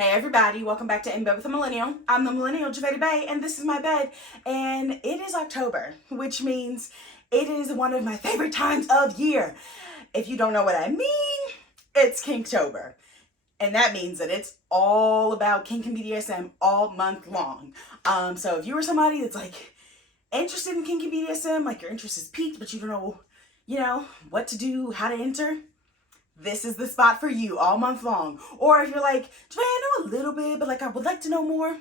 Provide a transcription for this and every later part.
Hey everybody, welcome back to In Bed with a Millennial. I'm the Millennial Javeda Bay, and this is my bed. And it is October, which means it is one of my favorite times of year. If you don't know what I mean, it's Kinktober. And that means that it's all about kink and BDSM all month long. So if you were somebody that's like interested in kink and BDSM, like your interest is piqued, but you don't know, what to do, how to enter, this is the spot for you all month long. Or if you're like, Joanne, I know a little bit, but like I would like to know more,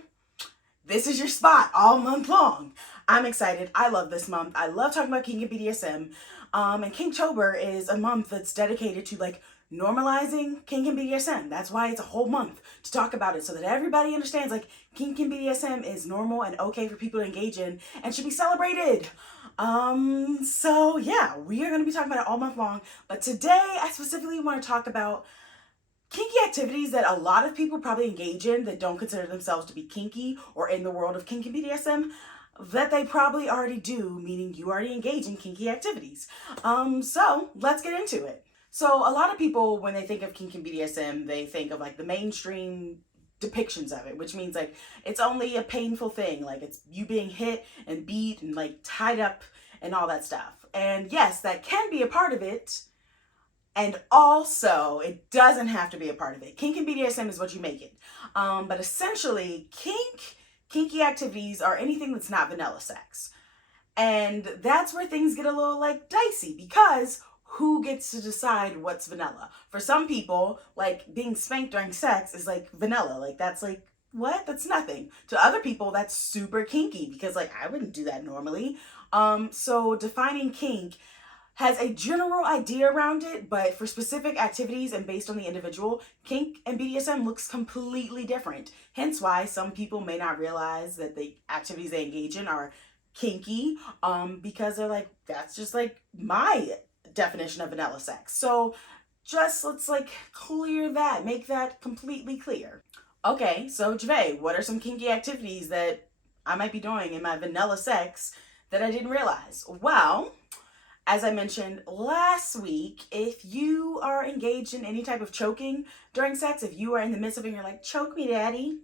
this is your spot all month long. I'm excited. I love this month. I love talking about kink and BDSM. And Kinktober is a month that's dedicated to like normalizing kink and BDSM. That's why it's a whole month to talk about it so that everybody understands like kink and BDSM is normal and okay for people to engage in and should be celebrated. So yeah, we are going to be talking about it all month long, but today I specifically want to talk about kinky activities that a lot of people probably engage in that don't consider themselves to be kinky or in the world of kink and BDSM that they probably already do, meaning you already engage in kinky activities. So let's get into it. So a lot of people, when they think of kink and BDSM, they think of like the mainstream depictions of it, which means like it's only a painful thing, like it's you being hit and beat and like tied up and all that stuff. And yes, that can be a part of it, and also it doesn't have to be a part of it. Kink and BDSM is what you make it. But essentially kinky activities are anything that's not vanilla sex, and that's where things get a little like dicey, because who gets to decide what's vanilla? For some people, like being spanked during sex is like vanilla. Like that's like, what? That's nothing. To other people, that's super kinky because like I wouldn't do that normally. So defining kink has a general idea around it, but for specific activities and based on the individual, kink and BDSM looks completely different. Hence why some people may not realize that the activities they engage in are kinky, because they're like, that's just like my definition of vanilla sex. So just let's like clear that, make that completely clear. Okay, so Jave, what are some kinky activities that I might be doing in my vanilla sex that I didn't realize? Well, as I mentioned last week, if you are engaged in any type of choking during sex, if you are in the midst of it and you're like, choke me, daddy,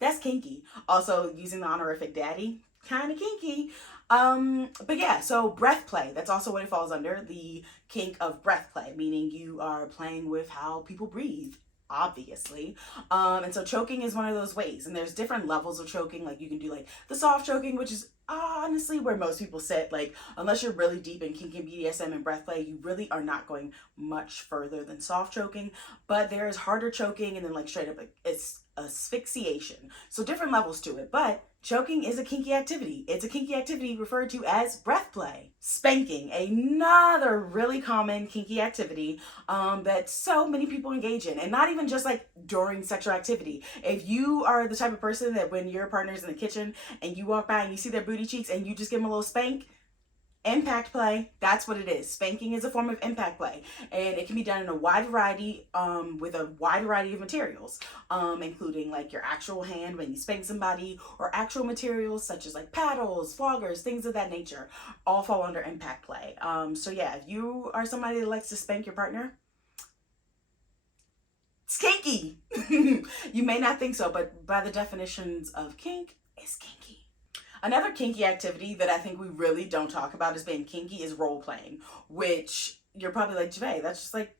that's kinky. Also, using the honorific daddy, kind of kinky. But yeah, so breath play, that's also what it falls under, the kink of breath play, meaning you are playing with how people breathe, obviously. And so choking is one of those ways, and there's different levels of choking. Like you can do like the soft choking, which is honestly where most people sit. Like unless you're really deep in kink and BDSM and breath play, you really are not going much further than soft choking. But there's harder choking and then like straight up it's asphyxiation. So different levels to it, but choking is a kinky activity. It's a kinky activity referred to as breath play. Spanking, another really common kinky activity that so many people engage in, and not even just like during sexual activity. If you are the type of person that when your partner's in the kitchen and you walk by and you see their booty cheeks and you just give them a little spank, impact play, that's what it is. Spanking is a form of impact play, and it can be done in a wide variety, with a wide variety of materials, including like your actual hand when you spank somebody, or actual materials such as like paddles, floggers, things of that nature, all fall under impact play. So yeah, if you are somebody that likes to spank your partner, it's kinky. You may not think so, but by the definitions of kink, it's kinky. Another kinky activity that I think we really don't talk about as being kinky is role playing, which you're probably like, Jave, that's just like,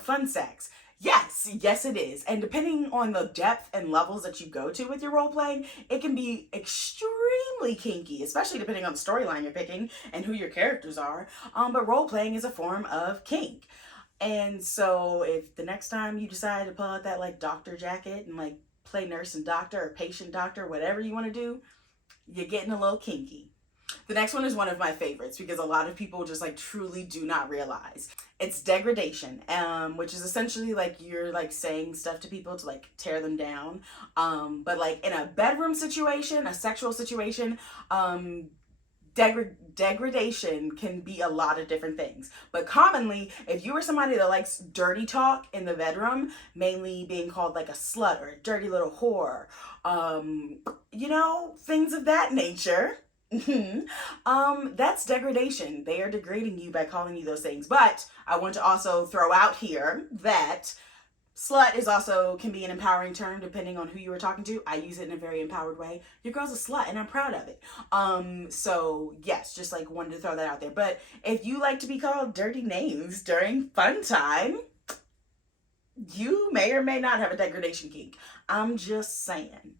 fun sex. Yes, it is. And depending on the depth and levels that you go to with your role playing, it can be extremely kinky, especially depending on the storyline you're picking and who your characters are. But role playing is a form of kink. And so if the next time you decide to pull out that like doctor jacket and like play nurse and doctor or patient doctor, whatever you want to do, you're getting a little kinky. The next one is one of my favorites because a lot of people just like truly do not realize. It's degradation, which is essentially like you're like saying stuff to people to like tear them down. But like in a bedroom situation, a sexual situation, degradation can be a lot of different things. But commonly, if you are somebody that likes dirty talk in the bedroom, mainly being called like a slut or a dirty little whore, things of that nature, that's degradation. They are degrading you by calling you those things. But I want to also throw out here that Slut is also can be an empowering term depending on who you were talking to. I use it in a very empowered way. Your girl's a slut and I'm proud of it. So yes, just like wanted to throw that out there. But if you like to be called dirty names during fun time, you may or may not have a degradation kink. I'm just saying.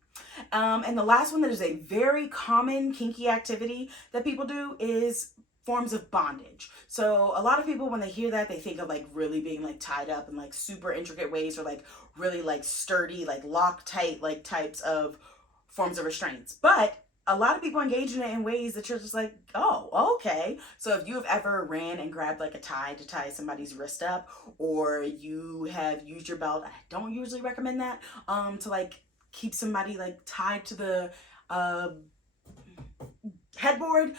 And the last one that is a very common kinky activity that people do is forms of bondage. So a lot of people, when they hear that, they think of like really being like tied up in like super intricate ways, or like really like sturdy, like Loctite, like types of forms of restraints. But a lot of people engage in it in ways that you're just like, oh, okay. So if you have ever ran and grabbed like a tie to tie somebody's wrist up, or you have used your belt, I don't usually recommend that, to like keep somebody like tied to the headboard,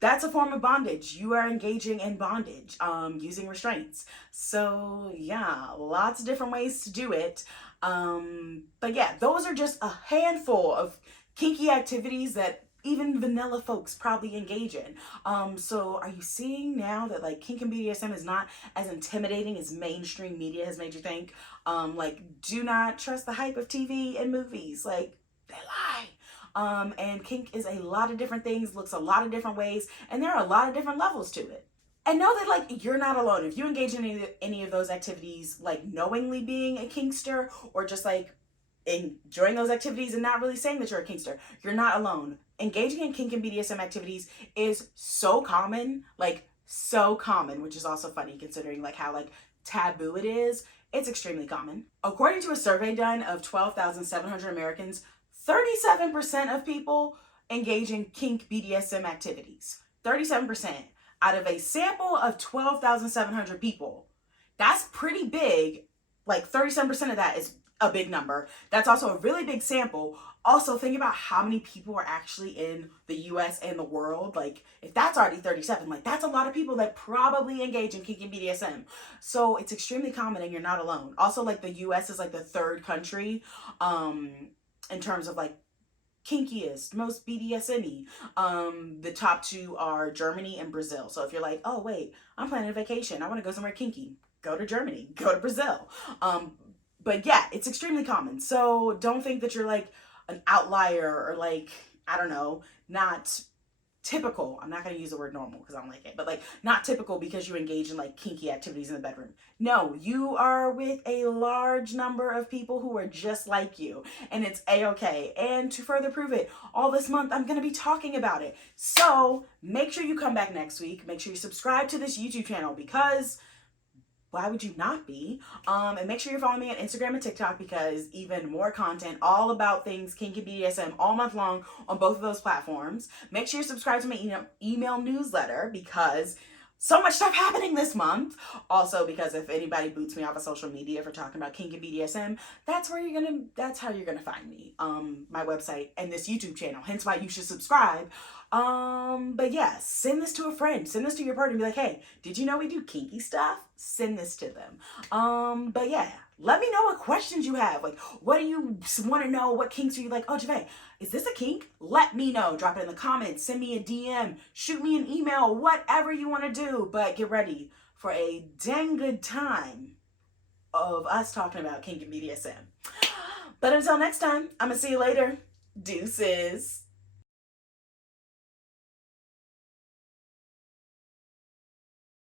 that's a form of bondage. You are engaging in bondage, using restraints. So yeah, lots of different ways to do it. But yeah, those are just a handful of kinky activities that even vanilla folks probably engage in. So are you seeing now that like kink and BDSM is not as intimidating as mainstream media has made you think? Like, do not trust the hype of TV and movies. Like, they lie. And kink is a lot of different things, looks a lot of different ways, and there are a lot of different levels to it. And know that like you're not alone. If you engage in any of those activities, like knowingly being a kinkster, or just like enjoying those activities and not really saying that you're a kinkster, you're not alone. Engaging in kink and BDSM activities is so common, like so common, which is also funny considering like how like taboo it is. It's extremely common. According to a survey done of 12,700 Americans, 37% of people engage in kink BDSM activities. 37% out of a sample of 12,700 people. That's pretty big. Like 37% of that is a big number. That's also a really big sample. Also, think about how many people are actually in the US and the world. Like, if that's already 37, like that's a lot of people that probably engage in kink and BDSM. So it's extremely common and you're not alone. Also, like the US is like the third country in terms of like kinkiest, most BDSM-y. The top two are Germany and Brazil. So if you're like, oh wait, I'm planning a vacation, I want to go somewhere kinky, go to Germany, go to Brazil. But yeah, it's extremely common. So don't think that you're like an outlier or like, I don't know, not typical. I'm not going to use the word normal because I don't like it, but like not typical because you engage in like kinky activities in the bedroom. No, you are with a large number of people who are just like you, and it's a-okay. And to further prove it, all this month I'm going to be talking about it. So make sure you come back next week. Make sure you subscribe to this YouTube channel, because why would you not be? And make sure you're following me on Instagram and TikTok, because even more content all about things kink and BDSM all month long on both of those platforms. Make sure you subscribe to my email newsletter, because so much stuff happening this month. Also, because if anybody boots me off of social media for talking about kink and BDSM, that's how you're gonna find me. My website and this YouTube channel. Hence why you should subscribe. But yeah, send this to a friend, send this to your partner and be like, hey, did you know we do kinky stuff? Send this to them. But yeah, let me know what questions you have. Like, what do you want to know? What kinks are you like, oh, Javay, is this a kink? Let me know. Drop it in the comments, send me a DM, shoot me an email, whatever you want to do. But get ready for a dang good time of us talking about kink and BDSM. But until next time, I'm gonna see you later. Deuces.